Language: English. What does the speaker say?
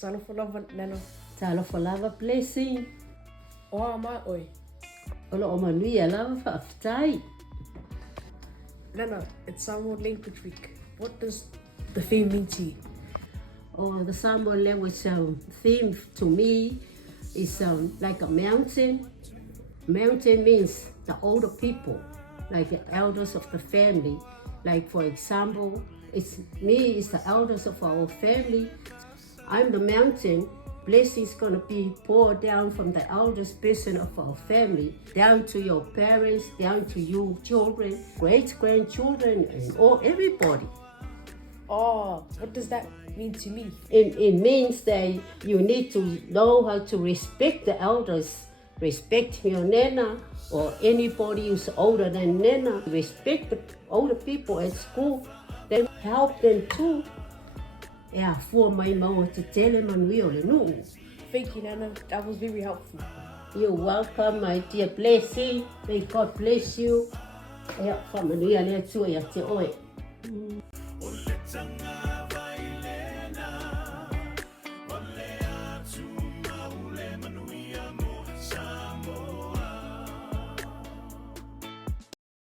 Talofa lava nana. Talofa lava blessing. Oa ma oi. Olo o manuia lava whaafitai. Nana, it's Samoan Language Week. What does the theme mean to you? The Samoan language theme to me is like a mountain. Mountain means the older people, like the elders of the family. Like for example, it's the elders of our family. I'm the mountain. Blessings gonna be poured down from the eldest person of our family, down to your parents, down to you children, great-grandchildren, and everybody. Oh, what does that mean to me? It means that you need to know how to respect the elders. Respect your nana or anybody who's older than nana. Respect the older people at school. Then help them too. Yeah, for my mom to tell them and we all know. Thank you, Nana. That was very helpful. You're welcome, my dear blessing. May God bless you. Yeah, from the